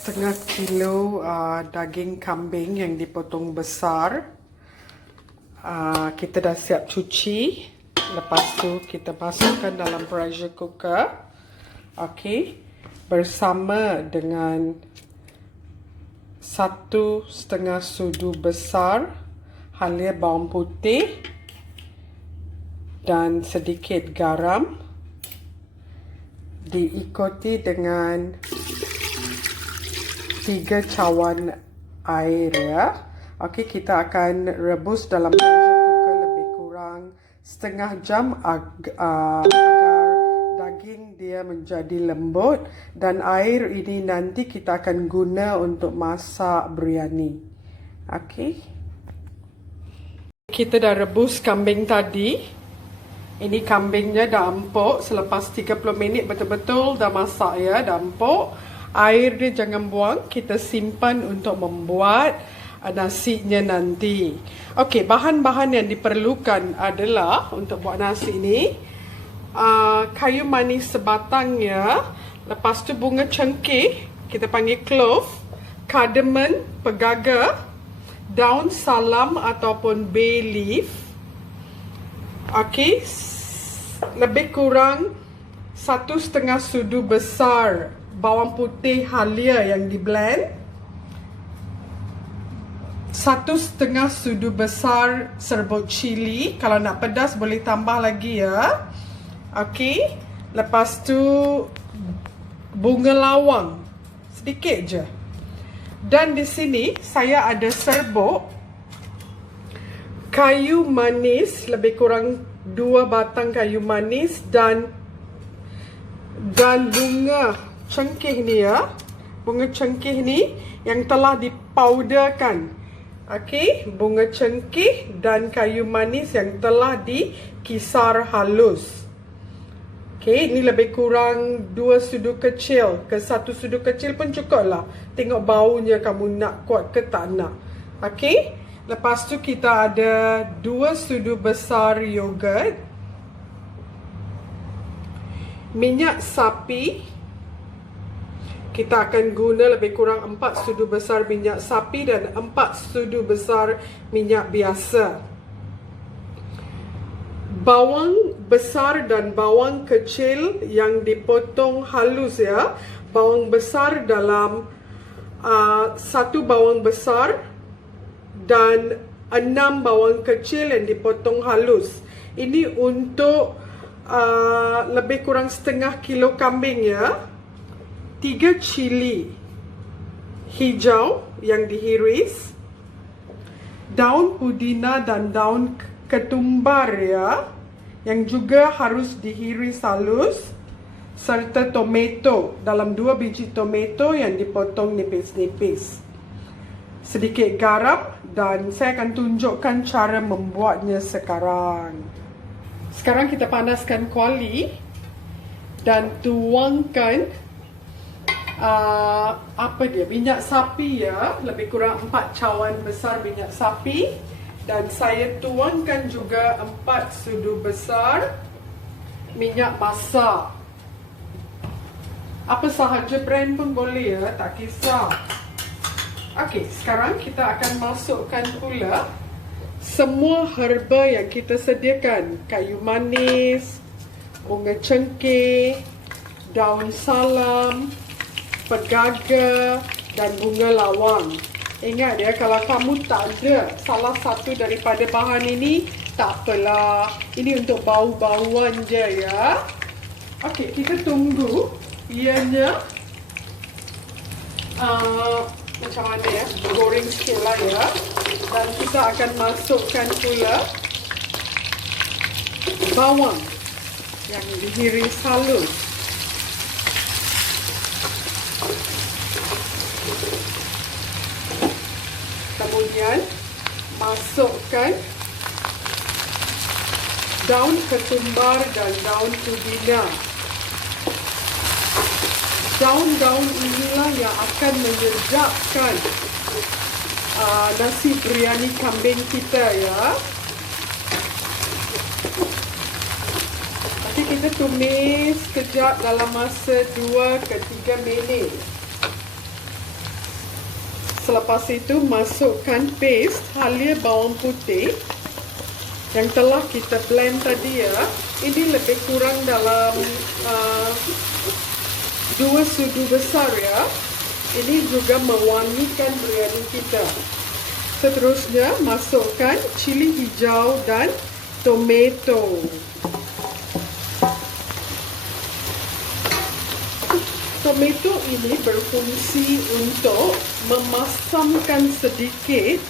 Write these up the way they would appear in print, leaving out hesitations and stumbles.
setengah kilo daging kambing yang dipotong besar. Kita dah siap cuci. Lepas tu kita masukkan dalam pressure cooker. Okey. Bersama dengan 1,5 sudu besar halia bawang putih dan sedikit garam, diikuti dengan 3 cawan air ya. Okey, kita akan rebus dalam pressure cooker lebih kurang setengah jam agar daging dia menjadi lembut, dan air ini nanti kita akan guna untuk masak biryani. Okey. Kita dah rebus kambing tadi. Ini kambingnya dah empuk. Selepas 30 minit betul-betul dah masak ya, dah empuk. Air dia jangan buang, kita simpan untuk membuat nasinya nanti. Okey, bahan-bahan yang diperlukan adalah untuk buat nasi ni, kayu manis sebatang ya. Lepas tu bunga cengkeh, kita panggil clove, cardamom, pegaga, daun salam ataupun bay leaf. Okey, lebih kurang 1,5 sudu besar bawang putih halia yang di blend, 1,5 sudu besar serbuk cili. Kalau nak pedas boleh tambah lagi ya. Okey, lepas tu bunga lawang sedikit je. Dan di sini saya ada serbuk kayu manis, lebih kurang 2 batang kayu manis, dan bunga cengkeh ni ya. Bunga cengkeh ni yang telah dipauderkan. Okey, bunga cengkeh dan kayu manis yang telah dikisar halus. Okey, ini lebih kurang 2 sudu kecil ke 1 sudu kecil pun cukup lah. Tengok baunya kamu nak kuat ke tak nak. Okey, lepas tu kita ada 2 sudu besar yogurt, minyak sapi. Kita akan guna lebih kurang 4 sudu besar minyak sapi dan 4 sudu besar minyak biasa. Bawang besar dan bawang kecil yang dipotong halus ya. Bawang besar dalam 1 bawang besar dan 6 bawang kecil yang dipotong halus. Ini untuk lebih kurang setengah kilo kambing ya. 3 cili hijau yang dihiris, daun pudina dan daun ketumbar ya, yang juga harus dihiris halus, serta tomato dalam 2 biji tomato yang dipotong nipis-nipis, sedikit garam, dan saya akan tunjukkan cara membuatnya sekarang. Sekarang kita panaskan kuali dan tuangkan minyak sapi ya, lebih kurang 4 cawan besar minyak sapi, dan saya tuangkan juga 4 sudu besar minyak masak. Apa sahaja brand pun boleh ya, tak kisah. Okey, sekarang kita akan masukkan pula semua herba yang kita sediakan. Kayu manis, bunga cengkeh, daun salam, pegaga dan bunga lawang. Ingat ya, kalau kamu tak ada salah satu daripada bahan ini, tak apalah. Ini untuk bau-bauan je ya. Okey, kita tunggu ianya macam mana ya, goreng sikit lah ya. Dan kita akan masukkan pula bawang yang dihiris halus. Kemudian masukkan daun ketumbar dan daun pudina. Daun-daun inilah yang akan menyedapkan nasi biryani kambing kita ya. Nanti kita tumis sekejap dalam masa 2 ke 3 minit. selepas itu masukkan paste halia bawang putih yang telah kita blend tadi ya. Ini lebih kurang dalam 2 sudu besar ya. Ini juga mewangikan biryani kita. Seterusnya masukkan cili hijau dan tomato. Tomato ini berfungsi untuk memasamkan sedikit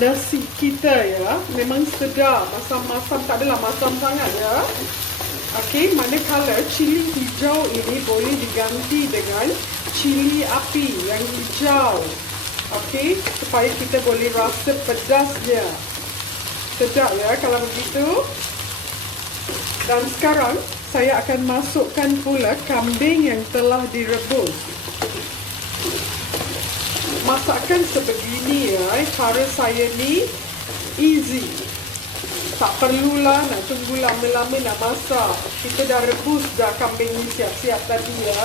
nasi kita ya. Memang sedap, masam-masam, tak adalah masam sangat ya. Okey, manakala cili hijau ini boleh diganti dengan cili api yang hijau. Okey, supaya kita boleh rasa pedasnya. Sedap ya kalau begitu. Dan sekarang saya akan masukkan pula kambing yang telah direbus. Masakan sebegini ya, cara saya ni easy. Tak perlulah nak tunggu lama-lama nak masak. Kita dah rebus dah kambing ni siap-siap tadi ya.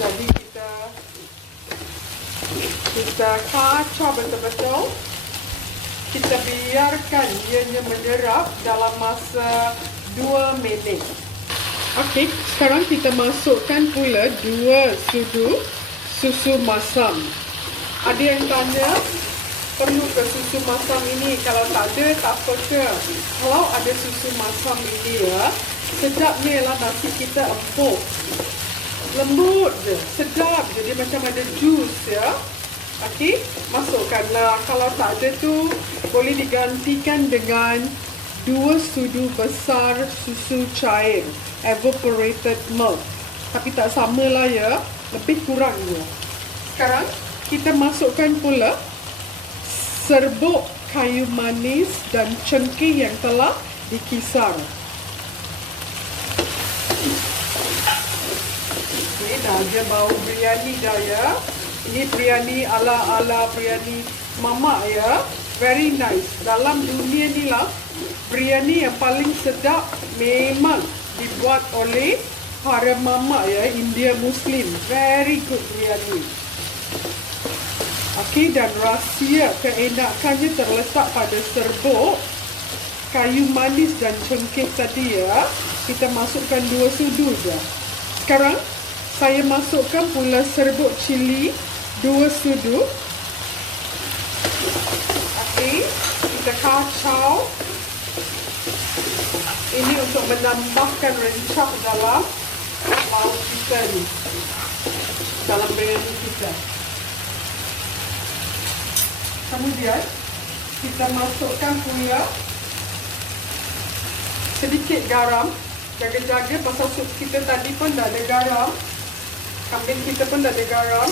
Jadi kita kacau betul-betul. Kita biarkan ianya menyerap dalam masa 2 minit. Okey, sekarang kita masukkan pula 2 sudu susu masam. Ada yang tanya, perlu ke susu masam ini? Kalau tak ada, tak apa ke? Kalau ada susu masam ini ya, sedapnya lah nasi kita empuk. Lembut je, sedap je, dia macam ada jus ya. Okey, masukkanlah. Kalau tak ada tu, boleh digantikan dengan 2 sudu besar susu cair, evaporated milk. Tapi tak samalah ya, lebih kurang je. Sekarang kita masukkan pula serbuk kayu manis dan cengkeh yang telah dikisar. Okey, dah ada bau biryani dah ya. Ini biryani ala biryani mamak ya. Very nice. Dalam dunia ni lah, biryani yang paling sedap memang dibuat oleh para mamak ya, India Muslim. Very good biryani. Okey, dan rahsia keenakannya terletak pada serbuk kayu manis dan cengkeh tadi ya. Kita masukkan 2 sudu je. Sekarang saya masukkan pula serbuk cili 2 sudu. Okey, kita kacau. Ini untuk menambahkan rencah dalam lauk kita ni, dalam biryani kita. Kemudian kita masukkan pula sedikit garam. Jaga-jaga pasal sup kita tadi pun dah ada garam. Kambing kita pun dah ada garam.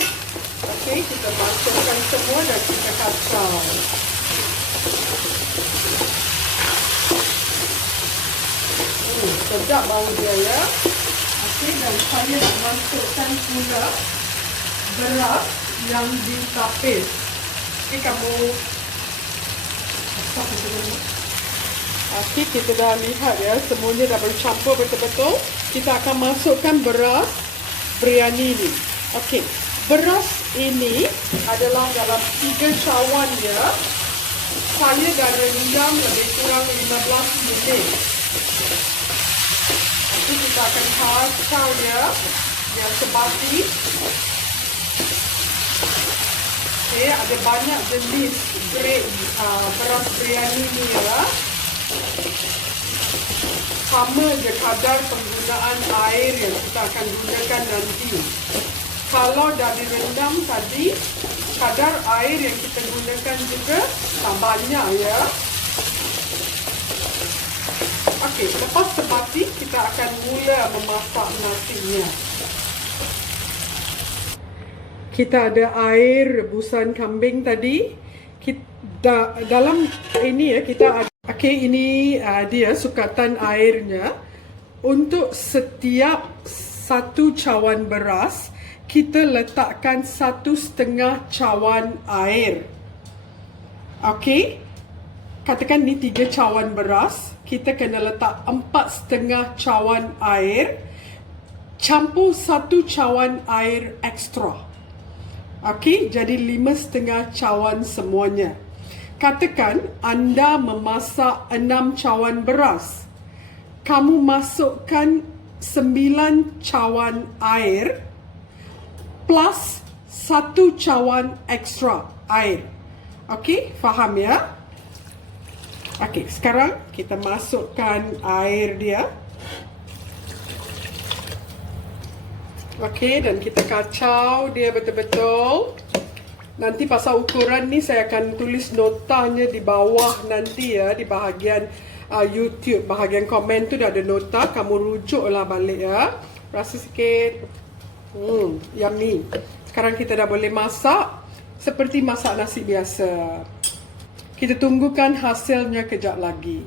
Okey, kita masukkan semua dan kita kacau. Sedap bau dia ya. Okey, dan saya nak masukkan pula beras yang ditapis. Okey, kamu masak dulu. Okey, kita dah lihat ya, semuanya dah bercampur betul-betul. Kita akan masukkan beras biryani ni. Okey, beras ini adalah dalam 3 cawan ya. Saya dah rendam lebih kurang 15 minit. Okey, kita akan kacau ya, biar sebati. Okey, ada banyak jenis grade beras biryani ni ya. Sama je kadar penggunaan air yang kita akan gunakan nanti. Kalau dah direndam tadi, kadar air yang kita gunakan juga tak banyak ya. Okey, lepas sebati kita akan mula memasak nasinya. Kita ada air rebusan kambing tadi. Dalam ini ya, kita ada. Okey, ini dia sukatan airnya. Untuk setiap 1 cawan beras, kita letakkan 1,5 cawan air. Okey, katakan ni 3 cawan beras, kita kena letak 4,5 cawan air, campur 1 cawan air ekstra. Okey, jadi 5,5 cawan semuanya. Katakan anda memasak 6 cawan beras. Kamu masukkan 9 cawan air plus 1 cawan ekstra air. Okey, faham ya? Okey, sekarang kita masukkan air dia. Okey, dan kita kacau dia betul-betul. Nanti pasal ukuran ni saya akan tulis notanya di bawah nanti ya, di bahagian YouTube, bahagian komen tu dah ada nota, kamu rujuklah balik ya. Rasa sikit. Yummy. Sekarang kita dah boleh masak seperti masak nasi biasa. Kita tunggukan hasilnya kejap lagi.